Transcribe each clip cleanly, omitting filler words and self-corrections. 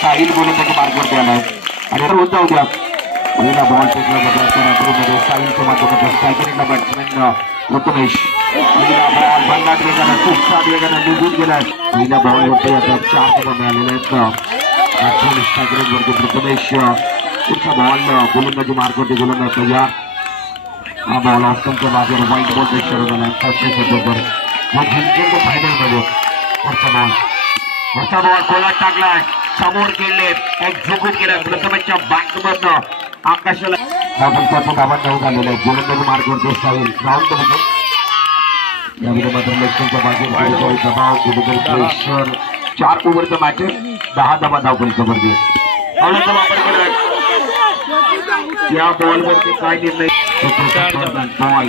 साहिल गोलंदाजी मार्गवरती आलाय आणि होत जाऊ द्या पहिला बॉल फेकला जातो साहिलच्या माध्यमातून स्ट्रायकरला बॅट्समॅन उत्मेश पहिला बॉल भन्नाट वेगानं खूप वेगानं निघून गेलाय पहिल्या बॉलवरती आता 4 धावा मिळालेल्या आहेत स्ट्रायकरवरती उत्मेश पुढचा बॉल गोलंदाजी मार्गवरती गोलंदाज तयार हा बॉल ऑप्शनच्या बाजूला व्हाईट बॉल प्रेशर झाला 570 जिंकेल तो फायनलमध्ये वरचा बॉल खोलात टाकलाय समोर केले एक झुकून गेला प्रथमच्या बॅटमधनं आकाशाला धावा नऊ झालेला आहे गोलंदाजी मार्गवरती साहिल राऊंड या विरोधात इलेक्शनच्या बाजूला दबाव प्रेशर 4 ओव्हरचा मॅच 10 धावा धावपळीवरती बॉलचा वापर केला या बॉलवरती काय निर्णय बॉल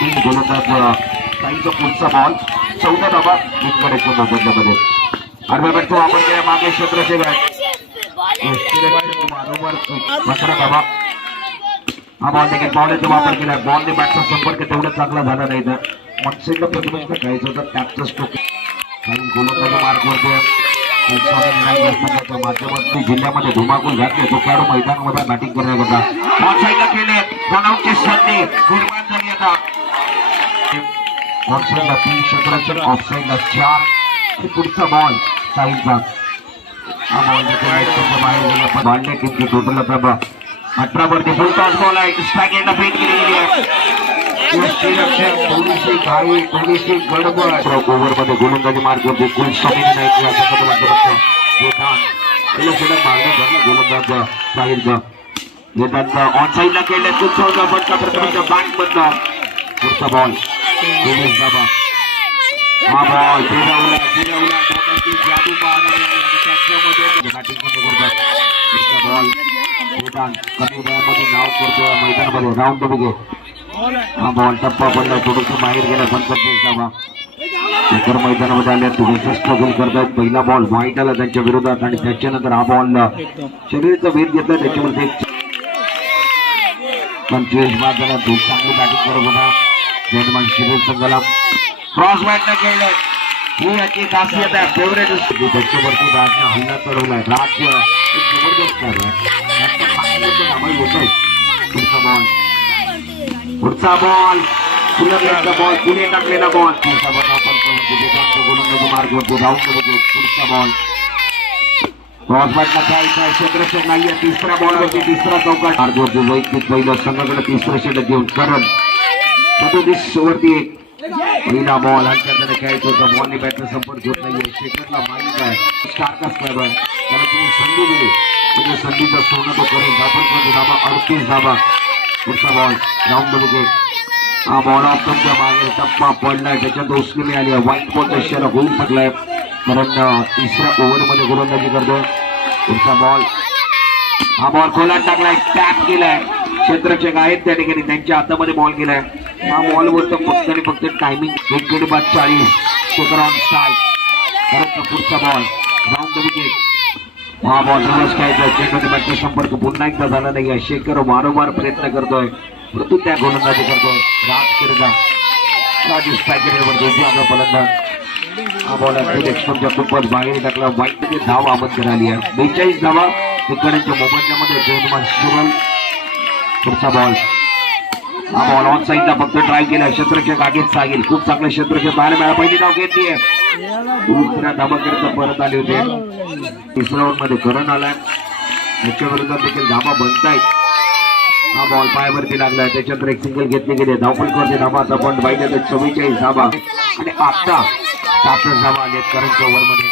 तीन गोलंदाज साईचा पुढचा बॉल 14 धावा जिंकण्याच्या मोबदल्यामध्ये अर्ध्यामध्ये वापर केला मागे क्षेत्रसेवा 15 धावा हा बॉल देखील बॉलचा वापर केला बॉलने बॅटचा संपर्क तेवढा चांगला झाला नाही तर मनसेला प्रतिबंध करायचं होतं त्याचं स्ट्रोक काही गोलंदाज मार्गवरती माध्यमातून जिल्ह्यामध्ये धुमाकूळ घातले तो खेळाडू मैदानामध्ये बॅटिंग करण्यात होता ऑन साईडला खेळले रनआउटची संधी निर्माण झाली आता ऑन साईडला 3 क्षेत्ररक्षक ऑफ साईडला 4 पुढचा बॉल साईडचा हा बॉल बाहेर बांधले किती टोटल आता 18 वरती फुल टॉस बॉल आहे स्ट्राईकला फेक केली गेली आहे थोडीशी गडबड ओव्हरमध्ये गोलंदाजी मार्गवरती कुल समीर नाईक गोलंदाज साहिलचा येतात ऑन साईडला खेळले पुढचा बॅटमधनं पुढचा बॉल हा बॉल बॉल कमी वयामध्ये नाव करतो मैदानामध्ये राऊंड बघे हा बॉल टप्पा पडला थोडंसं बाहेर गेला पण इतर मैदानामध्ये आल्या थोडंसं स्ट्रगल करतात पहिला बॉल व्हाईट आला त्यांच्या विरोधात आणि त्याच्यानंतर हा बॉल शरीरचा वेध घेतला त्याच्यामध्ये 25 बाद झाला खूप चांगली बॅटिंग करत होता जयमान शिरोळ संघाला क्रॉस बॅट न खेळलं ही याची खासियत आहे फेवरेट त्याच्यावरती राजने हल्ला चढवलाय राज जबरदस्त पुढचा बॉल बॉल पुढे टाकलेला बॉल गोलंदाजी मार्गवरती राऊंड पुढचा बॉल क्रॉस बॅटला खेळायचा क्षेत्रक्षक नाहीये तिसऱ्या बॉलवरती तिसरा चौकार मार्गवरती वैयक्तिक पहिलं संघाकडे तिसरं षटक घेऊन करण 37 वरती एक पहिला बॉल ह्यांच्याकडे खेळायचं होतं बॉलने बॅटचा संपर्क होत नाहीये शेखरला माहीत आहे स्टार्कच स्क्वेअर त्याला तुम्ही संधी दिली म्हणजे संधीचा सोनं तो करेल धापड धाबा 38 धाबा पुढचा बॉल राऊंड विकेट हा बॉल ऑप्शनच्या मागे टप्पा पडलाय त्याच्यात उसली मिळाली व्हाईट बॉल दृश्याला होऊन पडलाय कारण तिसऱ्या ओव्हरमध्ये गोलंदाजी करतोय पुढचा बॉल हा बॉल खोलात टाकलाय टॅप केलाय क्षेत्रक्षक आहेत त्या ठिकाणी त्यांच्या हातामध्ये बॉल गेलाय हा बॉल वरत फक्त आणि फक्त टायमिंग 1:40 शेकर ऑन स्ट्राईक परत पुढचा बॉल राऊंड विकेट हा बॉल रिव्हर्स खेळायचा चेंडूने बॅटचा संपर्क पुन्हा एकदा झाला नाही शेखर वारंवार प्रयत्न करतोय परंतु त्या गोलंदाजी करतोय राजू स्ट्रायकरवर दोघी फलंदाज हा बॉल एक्सपोर्टच्या खूपच बाहेर टाकला वाईट धाव आमद करण्यात आली आहे 42 धावा तिकडच्या मोबाईलमध्ये जयमान शिरोळ पुढचा बॉल हा बॉल ऑन साईडला फक्त ट्राय केला क्षेत्रक्षक आगीत सागेल खूप चांगलं क्षेत्रक्षक बाहेर मिळाला पहिली धाव घेतली दुसऱ्या धाबाकरिता परत आले होते तिसऱ्या ओव्हरमध्ये करण आलाय त्याच्या विरोधात देखील धाबा बनतायत हा बॉल पायावरती लागलाय त्याच्यानंतर एक सिंगल घेतली गेली धावपळीवरती धाबा आता पण पाहिजे तर 44 धाबा आणि आता 7 धाबा आले करंटच्या ओव्हरमध्ये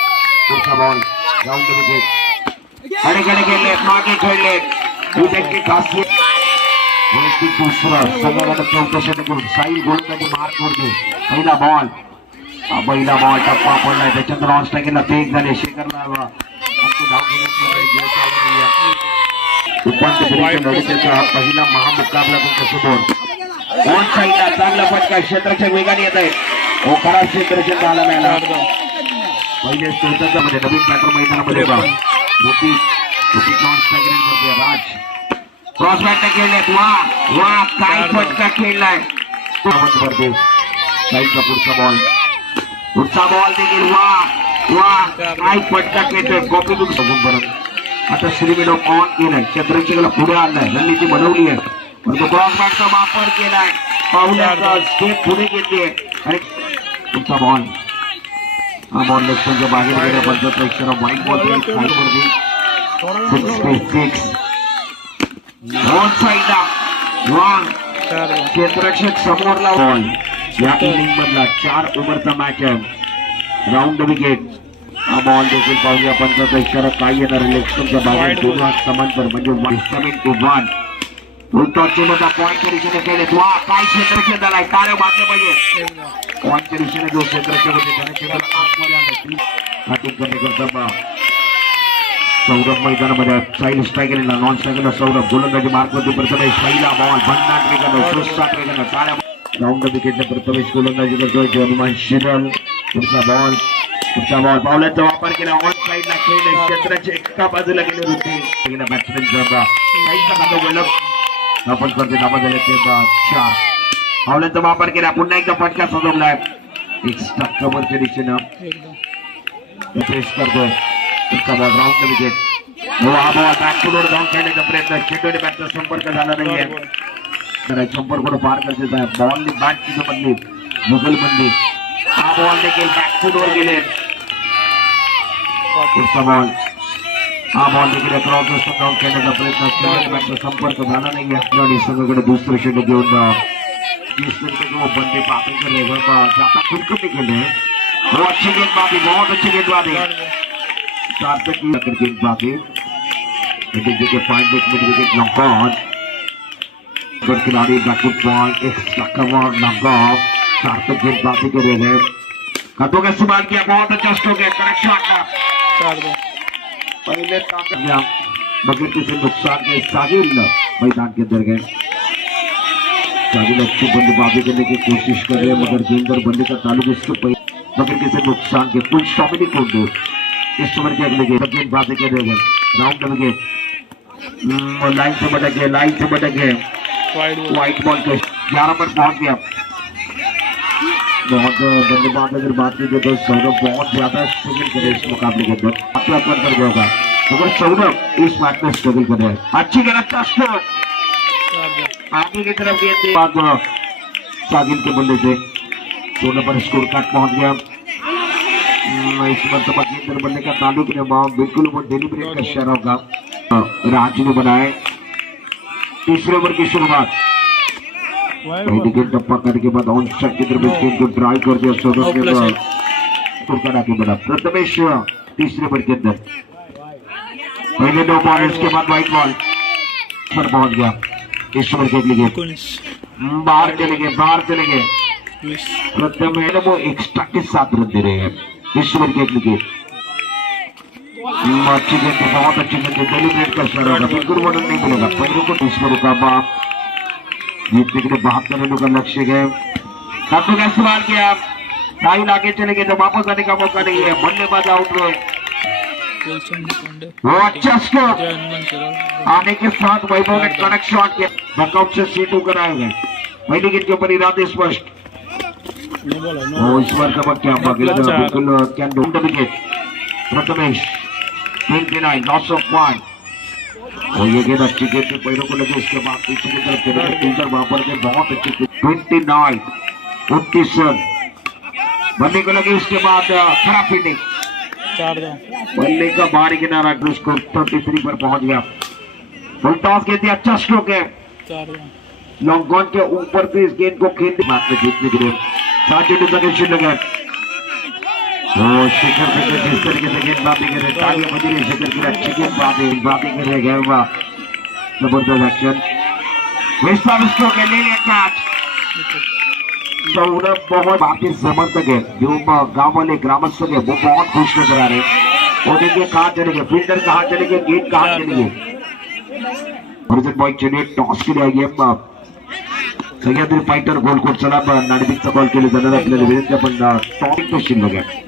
पुढचा बॉल राऊंड विकेट अडीकडे गेले मागे खेळले ही त्यांची खासियत वैयक्तिक दुसरं संघाला 14 षटक साईल गोलंदाजी मार्कवरती पहिला बॉल टप्पा पडलाय त्याच्यानंतर ऑन स्ट्राईकला फेक झाले शेखरला पहिला महामुकाबला तुमच्यासमोर ऑन साईडला चांगला फटका क्षेत्रक्षक वेगाने येत आहे खराब क्षेत्रक्षक आला मिळाला पहिले मध्ये नवीन बॅटर मैदानामध्ये राज क्रॉस बॅट खेळले वा काय फटका खेळलाय साईडचा पुढचा बॉल देखील वा वा काय पटका केलं कॉपी बुक बघून परत आता श्रीमेड ऑन केलाय क्षेत्ररक्षकाला पुढे आणलाय रणनीती बनवली आहे परंतु क्रॉसबॅटचा वापर केलाय पाहुण्याचा स्टेप पुढे घेतली आणि तुमचा बॉल हा बॉल लेफ्टच्या बाहेर गेला पण प्रेक्षर वाईट बॉल खालीवरती 66 दोन साईडला वा क्षेत्ररक्षक समोरला बॉल या इनिंग मधला 4 ओव्हरचा मॅच आहे राऊंड विकेट हा बॉल देखील पाहूया पंचाचा इशारा काय येणार इलेक्शनच्या बाहेर दोन हात समांतर म्हणजे 7-1 उलटॉचे मध्ये पॉईंटच्या दिशेने केले वा काय क्षेत्ररक्षक झालाय टाळ्या मारल्या पाहिजे पॉईंटच्या दिशेने जो क्षेत्ररक्षक होते त्याने केवळ आतमध्ये आणलं हाटिंग करण्याकरता सौरभ मैदानामध्ये साईल स्ट्रायकरला नॉन स्ट्रायकरला सौरभ गोलंदाजी मार्कवरती प्रथमेश पहिला बॉल भन्नाट वेगानं सुस्साट वेगानं टाळ्या राऊंड विकेटने प्रथमेश गोलंदाजी करतोय हनुमान शिरल पुढचा बॉल पावल्याचा वापर केला ऑन साईडला खेळले क्षेत्राचे एका बाजूला गेले होते बॅट्समॅन आपण करते दाबा झाले ते 4 पावल्याचा वापर केला पुन्हा एकदा फटका सजवलाय एक्स्ट्रा कव्हरच्या दिशेनं पेश करतोय तुमचा बॉल राऊंड विकेट हा बॉल बॅकफुटवर जाऊन खेळण्याचा प्रयत्न चेंडूने बॅटचा संपर्क झाला नाहीये संपर्क पार करते बॉलनी बॅट तिथं बनली मुघल बनली हा बॉल देखील बॅकफुटवर गेले पुढचा बॉल हा बॉल देखील क्रॉस जाऊन खेळण्याचा प्रयत्न चेंडूने बॅटचा संपर्क झाला नाहीये संघाकडे दुसरं षटक घेऊन 30 बंदे पापी आता खुदकटी केले बहुत अच्छी गेंदबाजी बहुत अच्छी गेंदबाजी सार्थक गेंदबाजी देखिए 5 मिनट विकेट लॉक ऑन खिलाड़ी back foot ball extra cover lock off सार्थक गेंदबाजी के रहे हाथों का इस्तेमाल किया बहुत अच्छा स्ट्रोक है करेक्ट शॉट पहले बगैर किसी नुकसान के साहिल मैदान के अंदर गए साहिल अच्छी बल्लेबाजी करने की कोशिश कर रहे हैं मगर गेंदर बल्ले का ताल्लुक इसके बगैर किसी नुकसान के कुल स्टॉपिंग को दो इस ओवर के अगले गेंदबाजी कर रहे हैं राउंड विकेट लाइन से भटक गए व्हाइट बॉल के 11 पर पहुंच गया बहुत बल्लेबाज अगर बात की तो सौरभ बहुत ज्यादा स्ट्रगल करे इस मुकाबले के अंदर अपना कर होगा मगर सौरभ इस मैच में स्ट्रगल कर रहे हैं अच्छी गलत आगे की तरफ गेंद सागिल के बल्ले से 16 पर स्कोर कार्ड पहुंच गया इस मरतबा गेंदर बनने का ताल्लुक ने बिल्कुल वो डेलिब्रेट का इशारा होगा राजू ने बनाए तीसरे ओवर की शुरुआत टप्पा करने के बाद ऑन स्ट्राइक की तरफ गेंद को ड्राइव कर दिया सौरभ ने स्कोर आगे बढ़ा प्रथमेश तीसरे ओवर के अंदर पहले 2 बॉल इसके बाद व्हाइट बॉल पर पहुंच गया इस ओवर के लिए बाहर चले गए प्रथमेश वो एक्स्ट्रा के साथ रन दे रहे हैं इस ओवर के लिए अच्छी गेंद बहुत अच्छी गेंद डेलिब्रेट का इशारा होगा बिल्कुल वो नहीं मिलेगा पहले को इस पर रुका जीतने के लिए 72 रनों का लक्ष्य है हाथों का इस्तेमाल किया साहिल आगे चले गए तो वापस आने का मौका नहीं है बल्लेबाज आउट हुए वो अच्छा स्कोर आने के साथ वैभव ने कड़क शॉट किया नॉकआउट से सीट होकर आए हैं पहली गेंद के ऊपर इरादे स्पष्ट इस बार का क्या बिल्कुल can do the wicket Prathamesh 29 loss of 1 और ये गेंद अच्छी गेंद पैरों को लगे उसके बाद पीछे की तरफ चले फील्डर वहां पर के बहुत अच्छी 29 29 रन बल्ले को लगे उसके बाद खराब फील्डिंग बल्ले का बाहरी किनारा स्कोर 33 पर पहुंच गया फुल टॉस के लिए अच्छा स्ट्रोक है लॉन्ग ऑन के ऊपर से इस गेंद को खेलने मैच में जीतने के लिए 7 सेकंड लगा शिखर से जिस तरीके से गेंदबाजी कर रहे तालियां बजी रही शिखर की अच्छी गेंदबाजी कर रहे गए जबरदस्त एक्शन ले लिया कैच सौरभ बहुत बाकी समर्थक है जो गांव वाले ग्रामस्थ है वो बहुत खुश नजर आ रहे वो देखिए कहाँ चलेंगे फील्डर कहाँ चलेंगे गेंद कहाँ चलेंगे बॉय चलिए टॉस के लिए आइए सह्याद्री फायटर गोल कोट चला नाणेफेकचा कॉल केले जाणार आपल्याला विनंती आपण टॉपिक तो शिल्लक आहे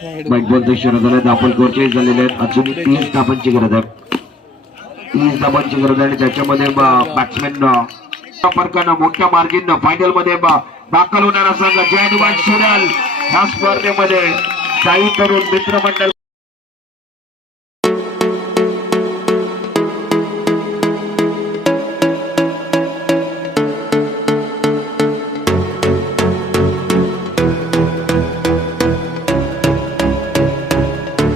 वाईट बॉलचा इशारा झाला दाखल कोरचे झालेले आहेत अजून 30 धावांची गरज आहे 30 धावांची गरज आहे आणि त्याच्यामध्ये बॅट्समॅन फरकानं मोठ्या मार्जिन फायनल मध्ये दाखल होणारा संघ जयनवान शिराल ह्या स्पर्धेमध्ये साई तरुण मित्रमंडळ